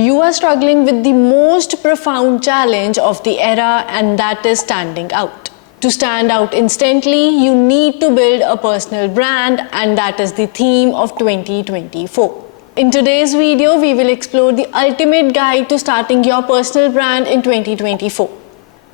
You are struggling with the most profound challenge of the era, and that is standing out. To stand out instantly, you need to build a personal brand, and that is the theme of 2024. In today's video, we will explore the ultimate guide to starting your personal brand in 2024.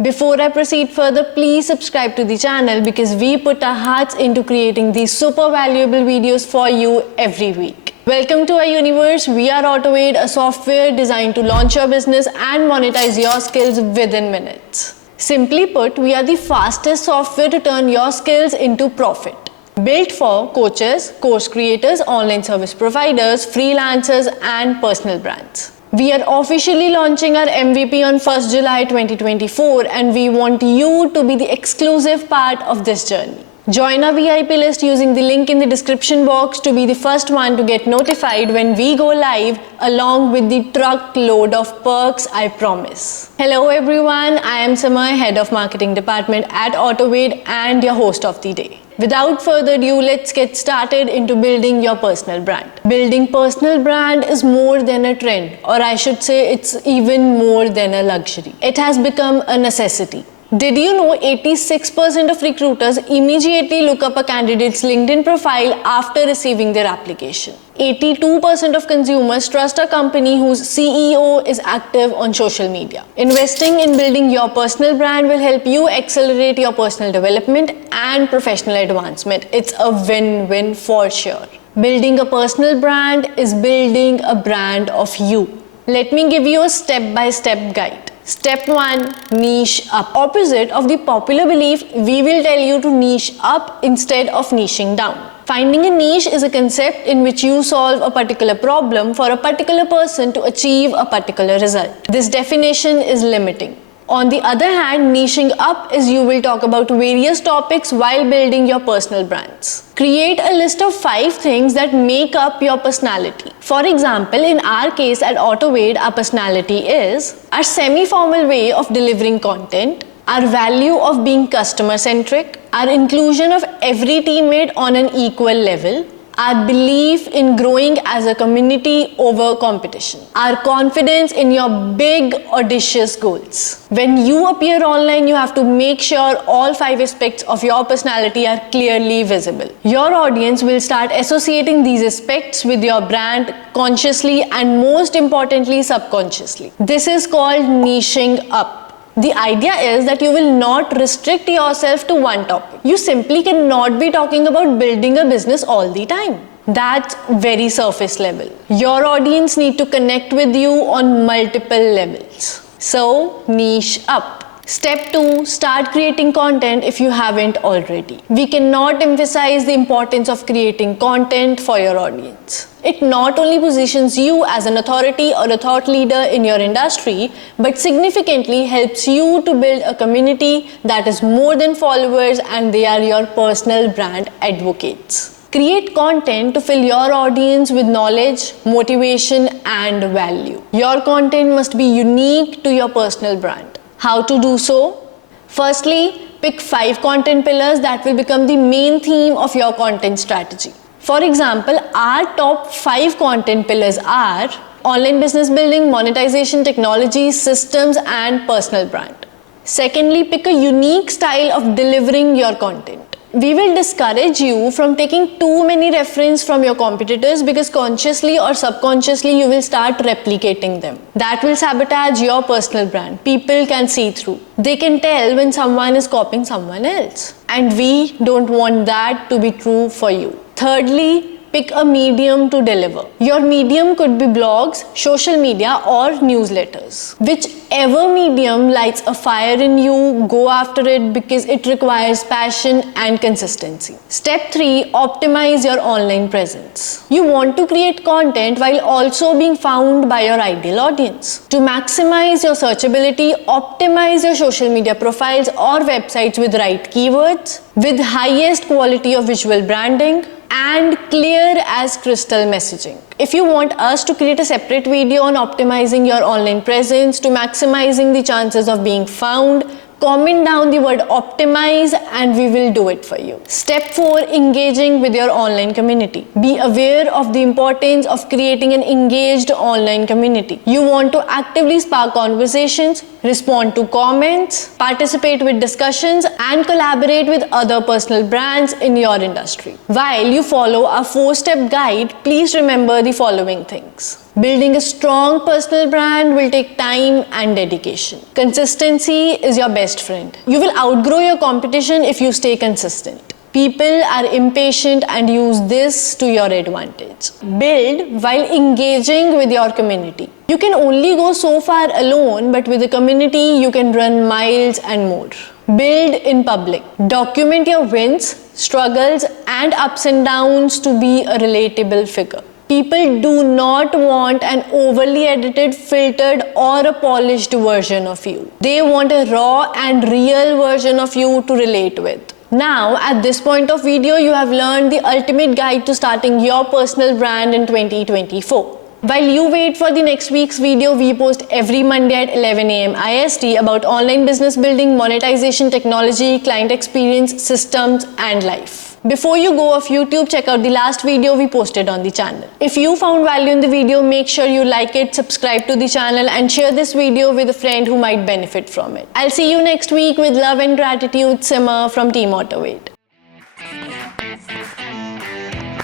Before I proceed further, please subscribe to the channel because we put our hearts into creating these super valuable videos for you every week. Welcome to our universe. We are AutoAid, a software designed to launch your business and monetize your skills within minutes. Simply put, we are the fastest software to turn your skills into profit. Built for coaches, course creators, online service providers, freelancers, and personal brands. We are officially launching our MVP on 1st July 2024, and we want you to be the exclusive part of this journey. Join our VIP list using the link in the description box to be the first one to get notified when we go live, along with the truckload of perks, I promise. Hello everyone, I am Samay, Head of Marketing Department at AutoAid and your host of the day. Without further ado, let's get started into building your personal brand. Building personal brand is more than a trend, or I should say it's even more than a luxury. It has become a necessity. Did you know 86% of recruiters immediately look up a candidate's LinkedIn profile after receiving their application? 82% of consumers trust a company whose CEO is active on social media. Investing in building your personal brand will help you accelerate your personal development and professional advancement. It's a win-win for sure. Building a personal brand is building a brand of you. Let me give you a step-by-step guide. Step 1. Niche up. Opposite of the popular belief, we will tell you to niche up instead of niching down. Finding a niche is a concept in which you solve a particular problem for a particular person to achieve a particular result. This definition is limiting. On the other hand, niching up is you will talk about various topics while building your personal brands. Create a list of 5 things that make up your personality. For example, in our case at AutoAid, our personality is our semi-formal way of delivering content, our value of being customer-centric, our inclusion of every teammate on an equal level, our belief in growing as a community over competition, our confidence in your big, audacious goals. When you appear online, you have to make sure all 5 aspects of your personality are clearly visible. Your audience will start associating these aspects with your brand consciously and most importantly, subconsciously. This is called niching up. The idea is that you will not restrict yourself to one topic. You simply cannot be talking about building a business all the time. That's very surface level. Your audience need to connect with you on multiple levels. So, niche up. Step 2. Start creating content if you haven't already. We cannot emphasize the importance of creating content for your audience. It not only positions you as an authority or a thought leader in your industry, but significantly helps you to build a community that is more than followers, and they are your personal brand advocates. Create content to fill your audience with knowledge, motivation, and value. Your content must be unique to your personal brand. How to do so? Firstly, pick 5 content pillars that will become the main theme of your content strategy. For example, our top 5 content pillars are online business building, monetization, technology, systems, and personal brand. Secondly, pick a unique style of delivering your content. We will discourage you from taking too many references from your competitors because consciously or subconsciously you will start replicating them. That will sabotage your personal brand. People can see through. They can tell when someone is copying someone else. And we don't want that to be true for you. Thirdly, pick a medium to deliver. Your medium could be blogs, social media, or newsletters. Whichever medium lights a fire in you, go after it because it requires passion and consistency. Step 3. Optimize your online presence. You want to create content while also being found by your ideal audience. To maximize your searchability, optimize your social media profiles or websites with right keywords, with highest quality of visual branding, and clear as crystal messaging. If you want us to create a separate video on optimizing your online presence to maximizing the chances of being found, Comment down the word optimize and we will do it for you. Step 4, engaging with your online community. Be aware of the importance of creating an engaged online community. You want to actively spark conversations, respond to comments, participate with discussions, and collaborate with other personal brands in your industry. While you follow our 4-step guide, please remember the following things. Building a strong personal brand will take time and dedication. Consistency is your best friend. You will outgrow your competition if you stay consistent. People are impatient and use this to your advantage. Build while engaging with your community. You can only go so far alone, but with a community, you can run miles and more. Build in public. Document your wins, struggles, and ups and downs to be a relatable figure. People do not want an overly edited, filtered, or a polished version of you. They want a raw and real version of you to relate with. Now, at this point of video, you have learned the ultimate guide to starting your personal brand in 2024. While you wait for the next week's video, we post every Monday at 11 a.m. IST about online business building, monetization, technology, client experience, systems, and life. Before you go off YouTube, check out the last video we posted on the channel. If you found value in the video, make sure you like it, subscribe to the channel, and share this video with a friend who might benefit from it. I'll see you next week with love and gratitude. Simar from Team Autovate.